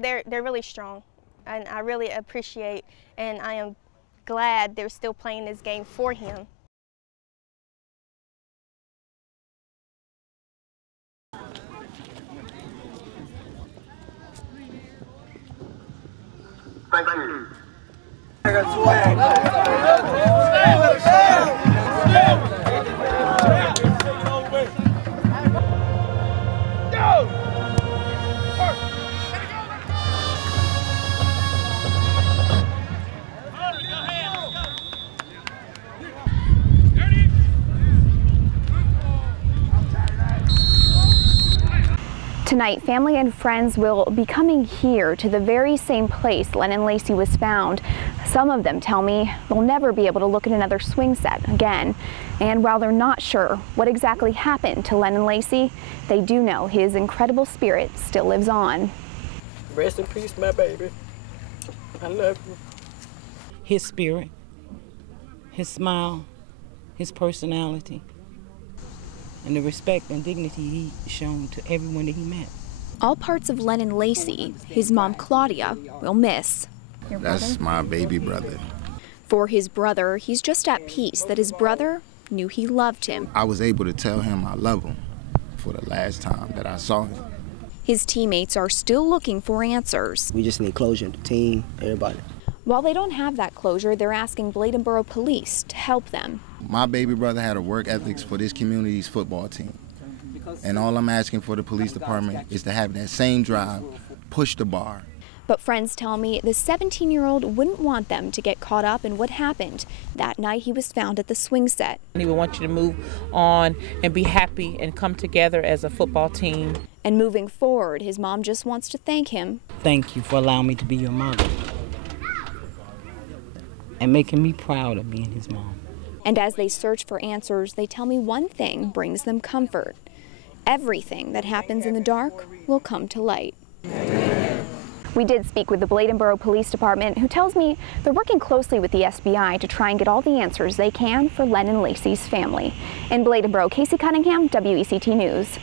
They're really strong, and I really appreciate, and I am glad they're still playing this game for him. Thank you. Tonight, family and friends will be coming here to the very same place Lennon Lacey was found. Some of them tell me they'll never be able to look at another swing set again. And while they're not sure what exactly happened to Lennon Lacey, they do know his incredible spirit still lives on. Rest in peace, my baby. I love you. His spirit, his smile, his personality, and the respect and dignity he shown to everyone that he met. All parts of Lennon Lacey, his mom Claudia will miss. That's my baby brother. For his brother, he's just at peace that his brother knew he loved him. I was able to tell him I love him for the last time that I saw him. His teammates are still looking for answers. We just need closure, the team, everybody. While they don't have that closure, they're asking Bladenboro Police to help them. My baby brother had a work ethics for this community's football team. And all I'm asking for the police department is to have that same drive, push the bar. But friends tell me the 17-year-old wouldn't want them to get caught up in what happened that night he was found at the swing set. He would want you to move on and be happy and come together as a football team. And moving forward, his mom just wants to thank him. Thank you for allowing me to be your mother and making me proud of being his mom. And as they search for answers, they tell me one thing brings them comfort. Everything that happens in the dark will come to light. We did speak with the Bladenboro Police Department, who tells me they're working closely with the SBI to try and get all the answers they can for Lennon Lacey's family. In Bladenboro, Casey Cunningham, WECT News.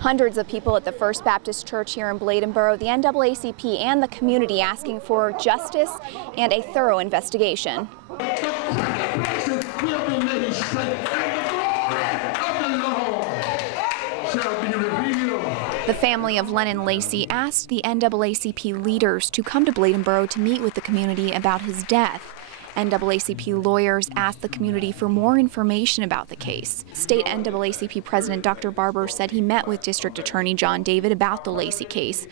Hundreds of people at the First Baptist Church here in Bladenboro, the NAACP and the community asking for justice and a thorough investigation. The family of Lennon Lacey asked the NAACP leaders to come to Bladenboro to meet with the community about his death. NAACP lawyers asked the community for more information about the case. State NAACP President Dr. Barber said he met with District Attorney John David about the Lacey case.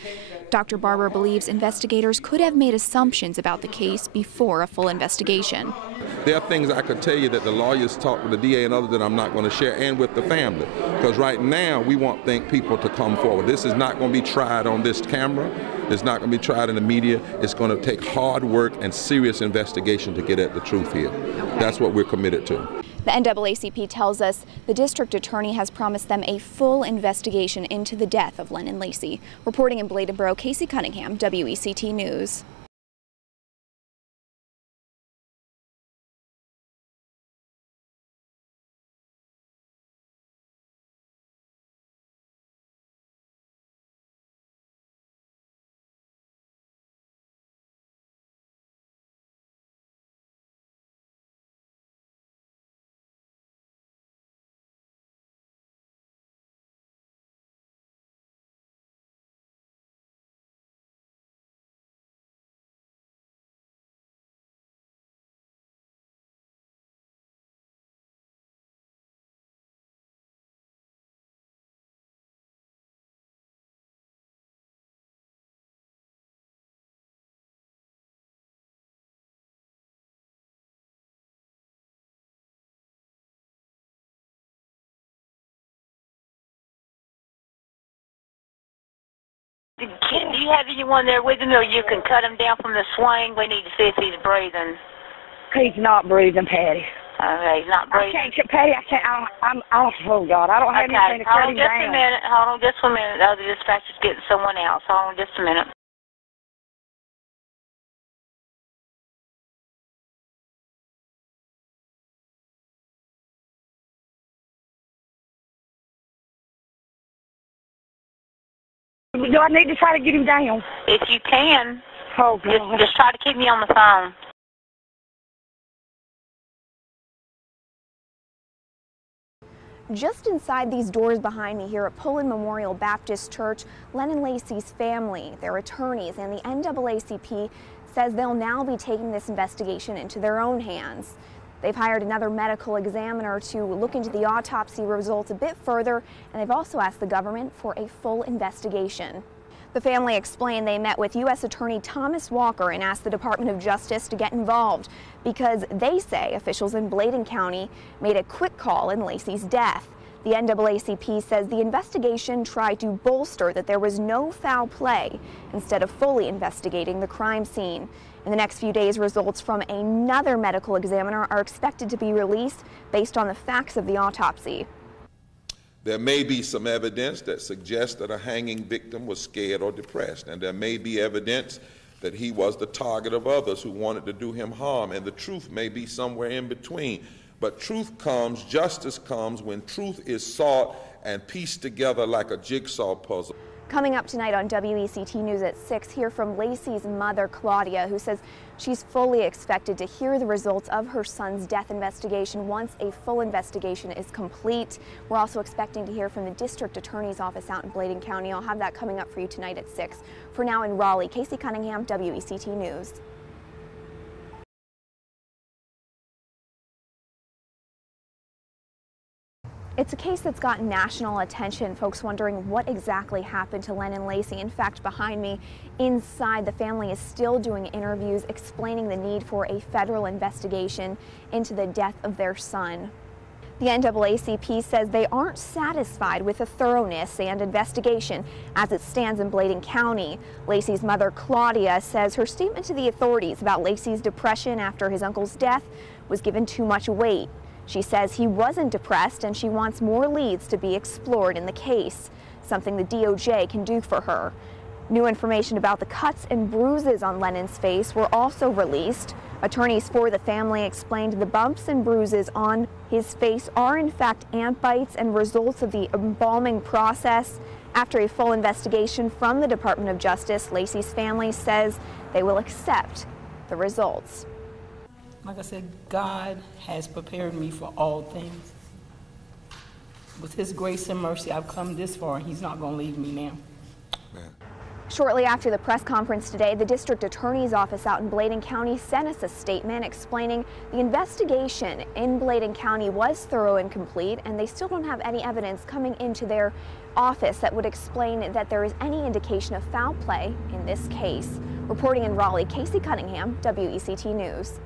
Dr. Barber believes investigators could have made assumptions about the case before a full investigation. There are things I could tell you that the lawyers talk with the DA and others that I'm not going to share, and with the family. Because right now we want people to come forward. This is not going to be tried on this camera. It's not going to be tried in the media. It's going to take hard work and serious investigation to get at the truth here. That's what we're committed to. The NAACP tells us the district attorney has promised them a full investigation into the death of Lennon Lacey. Reporting in Bladenboro, Casey Cunningham, WECT News. Do you have anyone there with him, or you can cut him down from the swing? We need to see if he's breathing. He's not breathing, Patty. Okay, he's not breathing. I can't, Patty, I can't, oh God, I don't have anything to cut him down. Hold on just a minute. The other dispatcher's getting someone else. Hold on just a minute. Do I need to try to get him down? If you can, Oh, God. just try to keep me on the phone. Just inside these doors behind me here at Pullen Memorial Baptist Church, Lennon Lacey's family, their attorneys, and the NAACP says they'll now be taking this investigation into their own hands. They've hired another medical examiner to look into the autopsy results a bit further, and they've also asked the government for a full investigation. The family explained they met with U.S. Attorney Thomas Walker and asked the Department of Justice to get involved because they say officials in Bladen County made a quick call in Lacey's death. The NAACP says the investigation tried to bolster that there was no foul play instead of fully investigating the crime scene. In the next few days, results from another medical examiner are expected to be released based on the facts of the autopsy. There may be some evidence that suggests that a hanging victim was scared or depressed, and there may be evidence that he was the target of others who wanted to do him harm, and the truth may be somewhere in between. But truth comes, justice comes when truth is sought and pieced together like a jigsaw puzzle. Coming up tonight on WECT News at 6, hear from Lacey's mother, Claudia, who says she's fully expected to hear the results of her son's death investigation once a full investigation is complete. We're also expecting to hear from the district attorney's office out in Bladen County. I'll have that coming up for you tonight at 6. For now in Raleigh, Casey Cunningham, WECT News. It's a case that's gotten national attention. Folks wondering what exactly happened to Lennon Lacey. In fact, behind me, inside, the family is still doing interviews explaining the need for a federal investigation into the death of their son. The NAACP says they aren't satisfied with the thoroughness and investigation as it stands in Bladen County. Lacey's mother, Claudia, says her statement to the authorities about Lacey's depression after his uncle's death was given too much weight. She says he wasn't depressed and she wants more leads to be explored in the case, something the DOJ can do for her. New information about the cuts and bruises on Lennon's face were also released. Attorneys for the family explained the bumps and bruises on his face are in fact ant bites and results of the embalming process. After a full investigation from the Department of Justice, Lacey's family says they will accept the results. Like I said, God has prepared me for all things. With His grace and mercy, I've come this far, and He's not going to leave me now. Man. Shortly after the press conference today, the district attorney's office out in Bladen County sent us a statement explaining the investigation in Bladen County was thorough and complete, and they still don't have any evidence coming into their office that would explain that there is any indication of foul play in this case. Reporting in Raleigh, Casey Cunningham, WECT News.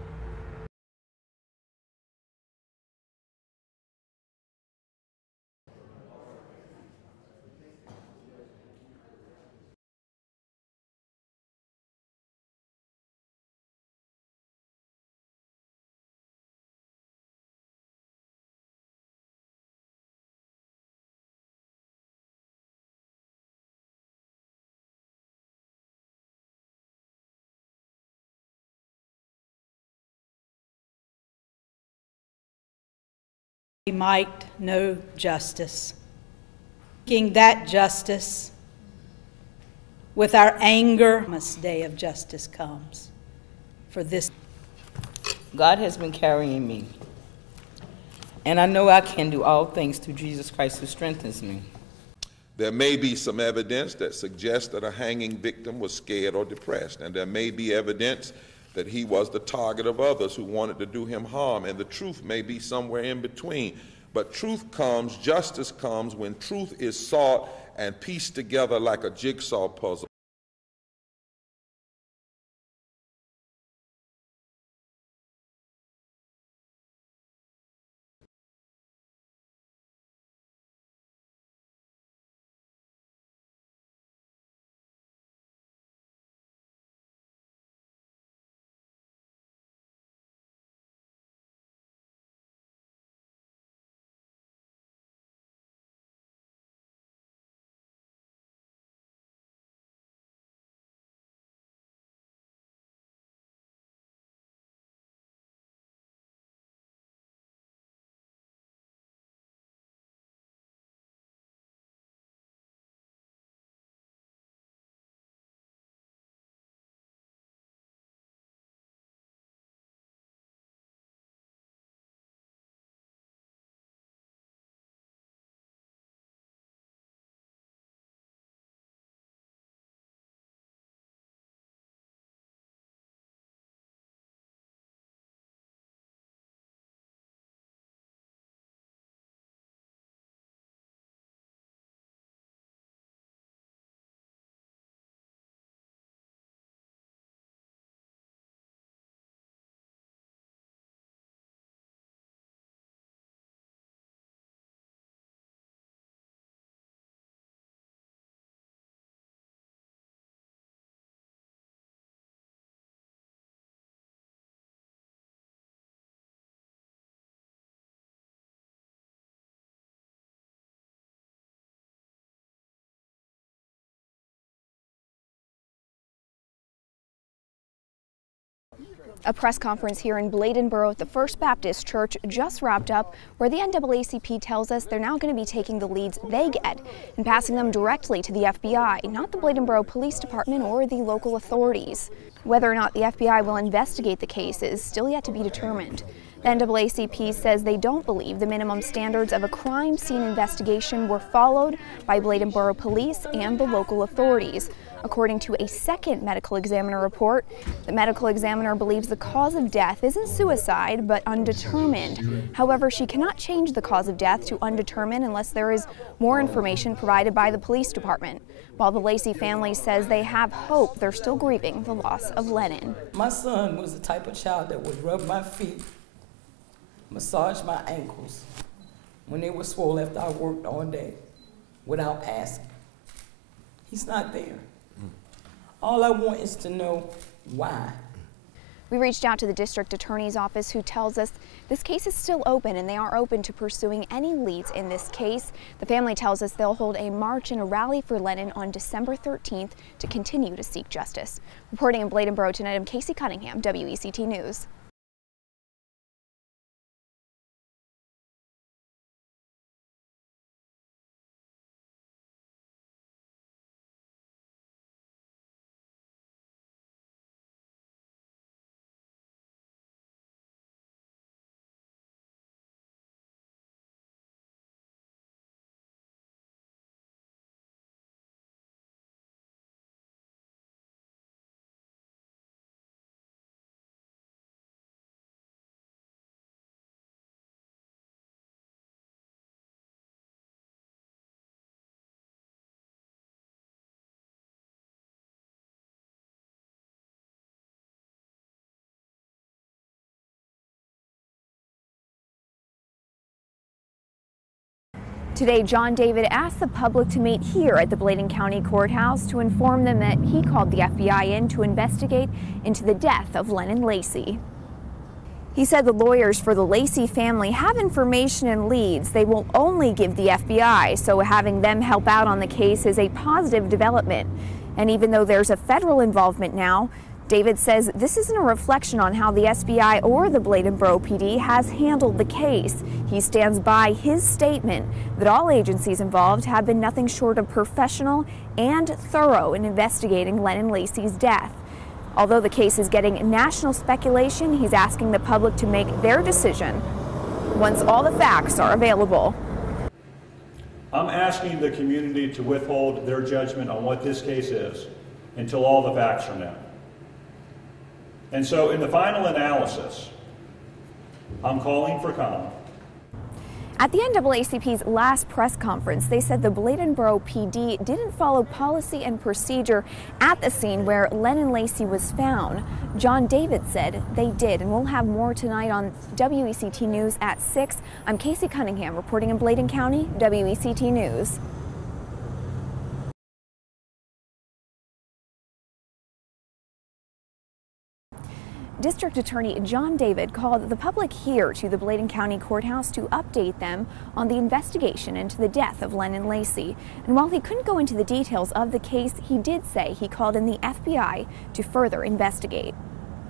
We might know justice. Seeking that justice with our anger, this day of justice comes for this. God has been carrying me, and I know I can do all things through Jesus Christ who strengthens me. There may be some evidence that suggests that a hanging victim was scared or depressed, and there may be evidence that he was the target of others who wanted to do him harm, and the truth may be somewhere in between. But truth comes, justice comes when truth is sought and pieced together like a jigsaw puzzle. A press conference here in Bladenboro at the First Baptist Church just wrapped up, where the NAACP tells us they're now going to be taking the leads they get and passing them directly to the FBI, not the Bladenboro Police Department or the local authorities. Whether or not the FBI will investigate the case is still yet to be determined. The NAACP says they don't believe the minimum standards of a crime scene investigation were followed by Bladenboro police and the local authorities. According to a second medical examiner report, the medical examiner believes the cause of death isn't suicide, but undetermined. However, she cannot change the cause of death to undetermined unless there is more information provided by the police department. While the Lacey family says they have hope, they're still grieving the loss of Lennon. My son was the type of child that would rub my feet, massage my ankles when they were swollen after I worked all day without asking. He's not there. All I want is to know why. We reached out to the district attorney's office, who tells us this case is still open and they are open to pursuing any leads in this case. The family tells us they'll hold a march and a rally for Lennon on December 13th to continue to seek justice. Reporting in Bladenboro tonight, I'm Casey Cunningham, WECT News. Today, John David asked the public to meet here at the Bladen County Courthouse to inform them that he called the FBI in to investigate into the death of Lennon Lacey. He said the lawyers for the Lacey family have information and leads they will only give the FBI, so having them help out on the case is a positive development. And even though there's a federal involvement now, David says this isn't a reflection on how the SBI or the Bladenboro PD has handled the case. He stands by his statement that all agencies involved have been nothing short of professional and thorough in investigating Lennon Lacey's death. Although the case is getting national speculation, he's asking the public to make their decision once all the facts are available. I'm asking the community to withhold their judgment on what this case is until all the facts are known. And so in the final analysis, I'm calling for comment. At the NAACP's last press conference, they said the Bladenboro PD didn't follow policy and procedure at the scene where Lennon Lacey was found. John David said they did, and we'll have more tonight on WECT News at 6. I'm Casey Cunningham reporting in Bladen County, WECT News. District Attorney John David called the public here to the Bladen County Courthouse to update them on the investigation into the death of Lennon Lacey. And while he couldn't go into the details of the case, he did say he called in the FBI to further investigate.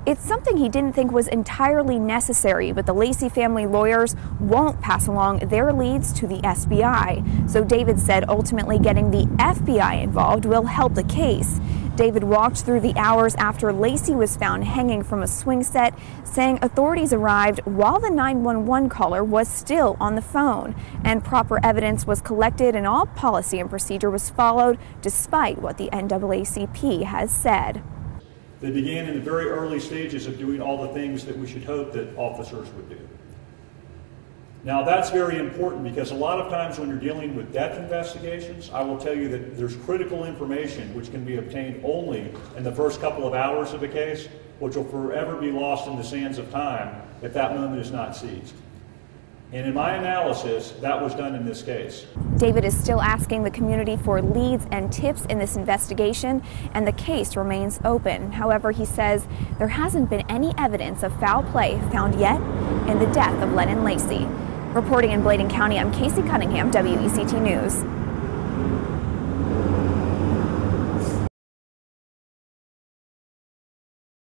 It's something he didn't think was entirely necessary, but the Lacey family lawyers won't pass along their leads to the SBI. So David said ultimately getting the FBI involved will help the case. David walked through the hours after Lacey was found hanging from a swing set, saying authorities arrived while the 911 caller was still on the phone, and proper evidence was collected and all policy and procedure was followed despite what the NAACP has said. They began in the very early stages of doing all the things that we should hope that officers would do. Now that's very important because a lot of times when you're dealing with death investigations, I will tell you that there's critical information which can be obtained only in the first couple of hours of a case, which will forever be lost in the sands of time if that moment is not seized. And in my analysis, that was done in this case. David is still asking the community for leads and tips in this investigation, and the case remains open. However, he says there hasn't been any evidence of foul play found yet in the death of Lennon Lacey. Reporting in Bladen County, I'm Casey Cunningham, WECT News.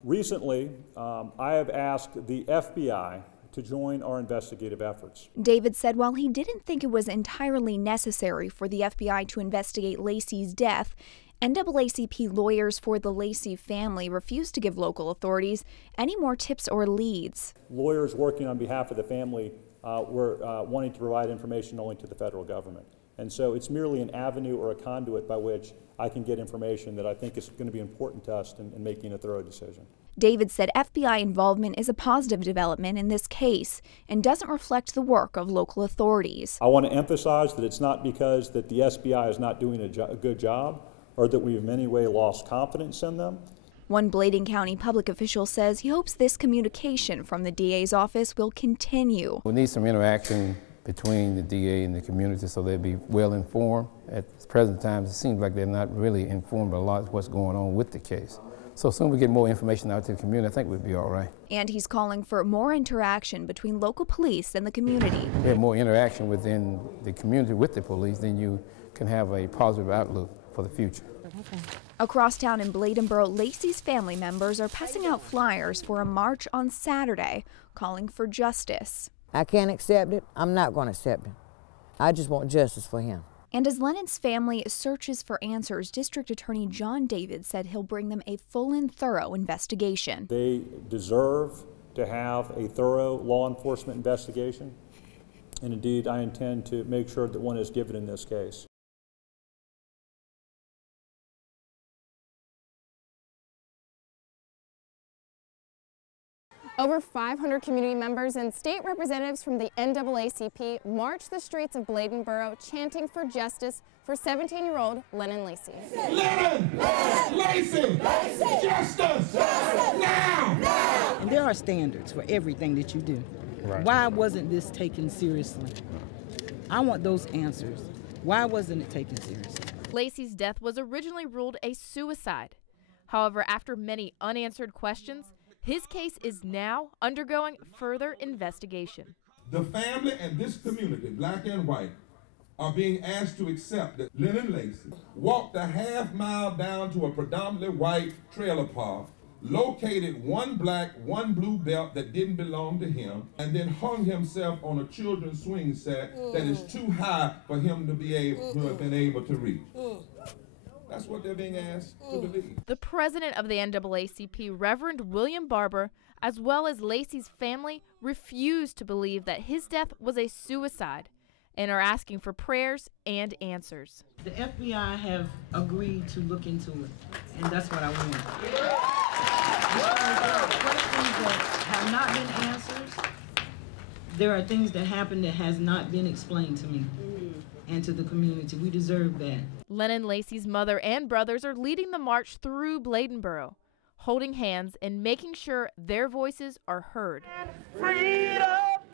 Recently, I have asked the FBI to join our investigative efforts. David said while he didn't think it was entirely necessary for the FBI to investigate Lacey's death, NAACP lawyers for the Lacey family refused to give local authorities any more tips or leads. Lawyers working on behalf of the family were wanting to provide information only to the federal government. And so it's merely an avenue or a conduit by which I can get information that I think is going to be important to us in making a thorough decision. David said FBI involvement is a positive development in this case and doesn't reflect the work of local authorities. I want to emphasize that it's not because that the SBI is not doing a good job or that we've in any way lost confidence in them. One Bladen County public official says he hopes this communication from the DA's office will continue. We need some interaction between the DA and the community so they'll be well informed. At the present time, it seems like they're not really informed a lot of what's going on with the case. So soon we get more information out to the community, I think we'll be all right. And he's calling for more interaction between local police and the community. If you have more interaction within the community with the police, then you can have a positive outlook for the future. Across town in Bladenboro, Lacey's family members are passing out flyers for a march on Saturday calling for justice. I can't accept it. I'm not going to accept it. I just want justice for him. And as Lennon's family searches for answers, District Attorney John David said he'll bring them a full and thorough investigation. They deserve to have a thorough law enforcement investigation, and indeed I intend to make sure that one is given in this case. Over 500 community members and state representatives from the NAACP marched the streets of Bladenboro chanting for justice for 17-year-old Lennon Lacy. Lennon Lacey! Justice! Now! And there are standards for everything that you do. Right. Why wasn't this taken seriously? I want those answers. Why wasn't it taken seriously? Lacey's death was originally ruled a suicide. However, after many unanswered questions, his case is now undergoing further investigation. The family and this community, black and white, are being asked to accept that Lennon Lacey walked a half-mile down to a predominantly white trailer park, located one black, one blue belt that didn't belong to him, and then hung himself on a children's swing set that is too high for him to be able to have been able to reach. That's what they're being asked to believe. The president of the NAACP, Reverend William Barber, as well as Lacey's family, refused to believe that his death was a suicide and are asking for prayers and answers. The FBI have agreed to look into it, and that's what I want. There are questions that have not been answered. There are things that happened that has not been explained to me and to the community. We deserve that. Lennon Lacey's mother and brothers are leading the march through Bladenboro, holding hands and making sure their voices are heard. Freedom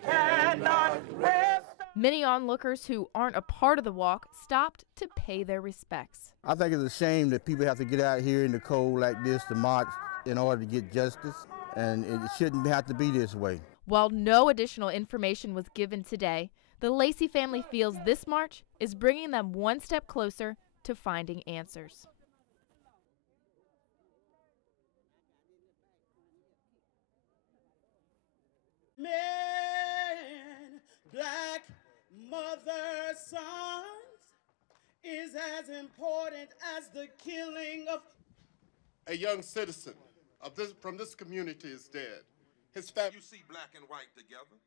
cannot rest. Many onlookers who aren't a part of the walk stopped to pay their respects. I think it's a shame that people have to get out here in the cold like this to march in order to get justice, and it shouldn't have to be this way. While no additional information was given today, the Lacey family feels this march is bringing them one step closer to finding answers. Men, black mother sons is as important as the killing of a young citizen from this community is dead. His family. You see black and white together.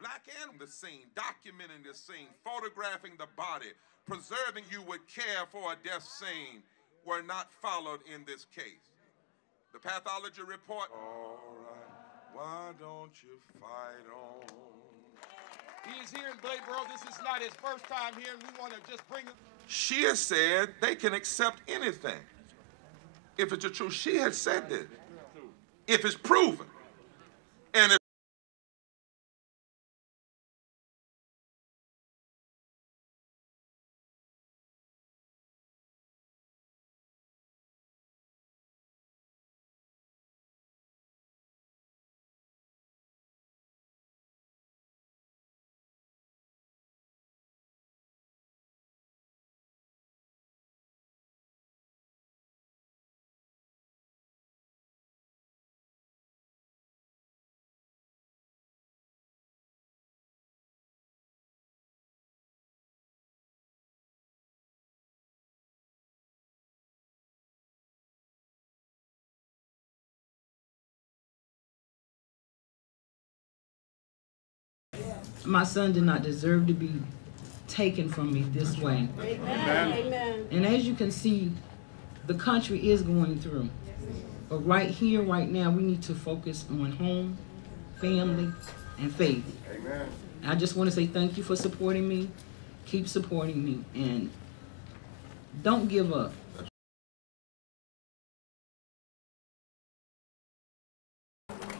Black and the scene, documenting the scene, photographing the body, preserving you with care for a death scene were not followed in this case. The pathology report. All right, why don't you fight on? He is here in Bladenboro. This is not his first time here, and we want to just bring him. She has said they can accept anything. If it's the truth, she has said this. If it's proven, and if My son did not deserve to be taken from me this way. Amen. Amen. And as you can see, the country is going through. But right here, right now, we need to focus on home, family, and faith. Amen. I just want to say thank you for supporting me. Keep supporting me, and don't give up.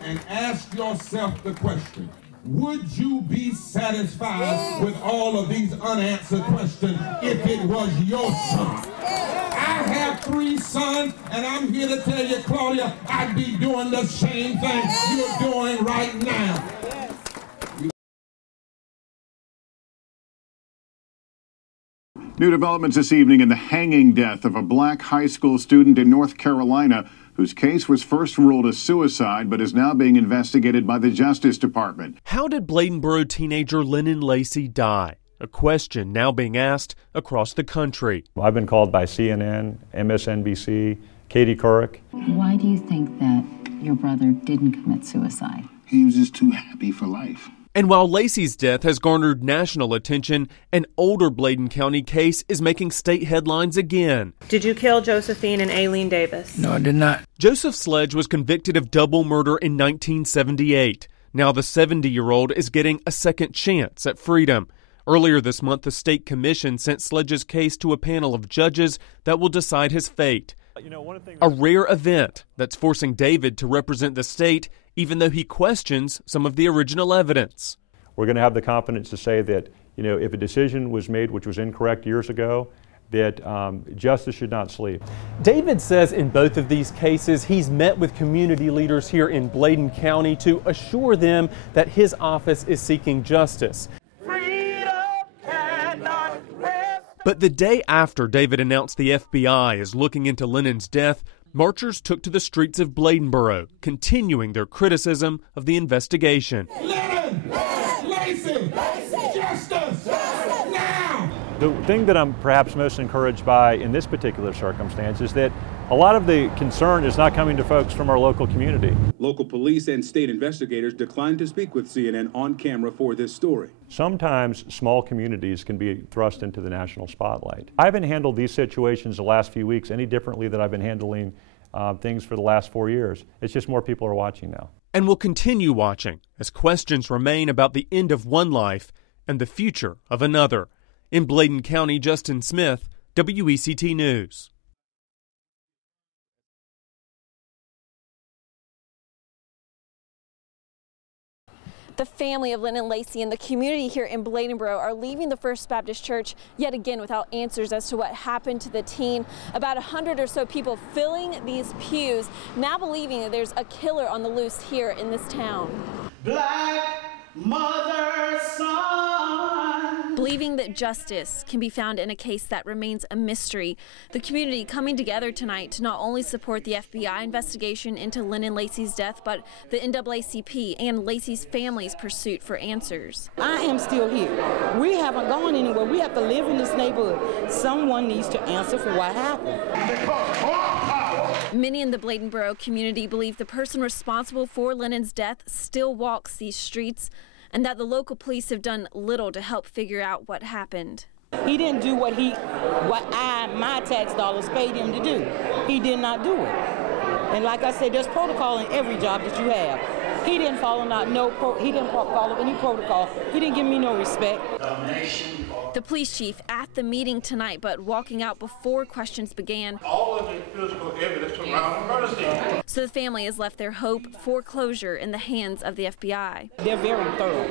And ask yourself the question, would you be satisfied with all of these unanswered questions if it was your son? I have 3 sons, and I'm here to tell you, Claudia, I'd be doing the same thing you're doing right now. New developments this evening in the hanging death of a black high school student in North Carolina whose case was first ruled a suicide but is now being investigated by the Justice Department. How did Bladenboro teenager Lennon Lacey die? A question now being asked across the country. I've been called by CNN, MSNBC, Katie Couric. Why do you think that your brother didn't commit suicide? He was just too happy for life. And while Lacey's death has garnered national attention, an older Bladen County case is making state headlines again. Did you kill Josephine and Aileen Davis? No, I did not. Joseph Sledge was convicted of double murder in 1978. Now the 70-year-old is getting a second chance at freedom. Earlier this month, the state commission sent Sledge's case to a panel of judges that will decide his fate. A rare event that's forcing David to represent the state, even though he questions some of the original evidence. We're going to have the confidence to say that, if a decision was made which was incorrect years ago, that justice should not sleep. David says in both of these cases he's met with community leaders here in Bladen County to assure them that his office is seeking justice. But the day after David announced the FBI is looking into Lennon's death, marchers took to the streets of Bladenboro, continuing their criticism of the investigation. Lennon Lacey, justice now! The thing that I'm perhaps most encouraged by in this particular circumstance is that a lot of the concern is not coming to folks from our local community. Local police and state investigators declined to speak with CNN on camera for this story. Sometimes small communities can be thrust into the national spotlight. I haven't handled these situations the last few weeks any differently than I've been handling things for the last 4 years. It's just more people are watching now. And we'll continue watching as questions remain about the end of one life and the future of another. In Bladen County, Justin Smith, WECT News. The family of Lennon Lacey and the community here in Bladenboro are leaving the First Baptist Church yet again without answers as to what happened to the teen. About 100 or so people filling these pews, now believing that there's a killer on the loose here in this town. Black mother, son. Believing that justice can be found in a case that remains a mystery. The community coming together tonight to not only support the FBI investigation into Lennon Lacey's death, but the NAACP and Lacey's family's pursuit for answers. I am still here. We haven't gone anywhere. We have to live in this neighborhood. Someone needs to answer for what happened. Many in the Bladenboro community believe the person responsible for Lennon's death still walks these streets, and that the local police have done little to help figure out what happened. He didn't do what my tax dollars paid him to do. He did not do it. And like I said, there's protocol in every job that you have. He didn't follow any protocol. He didn't give me no respect. The police chief at the meeting tonight, but walking out before questions began. All of the physical evidence around the murder scene. So the family has left their hope for closure in the hands of the FBI. They're very thorough,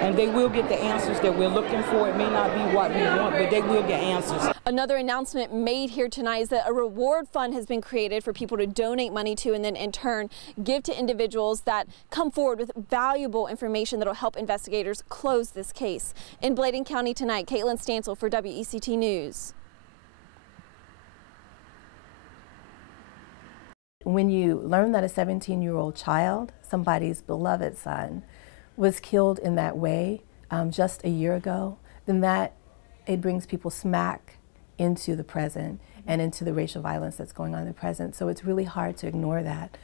and they will get the answers that we're looking for. It may not be what we want, but they will get answers. Another announcement made here tonight is that a reward fund has been created for people to donate money to and then in turn give to individuals that come forward with valuable information that will help investigators close this case. In Bladen County tonight, Caitlin Stansel for WECT News. When you learn that a 17-year-old child, somebody's beloved son, was killed in that way just a year ago, then it brings people smack into the present and into the racial violence that's going on in the present. So it's really hard to ignore that.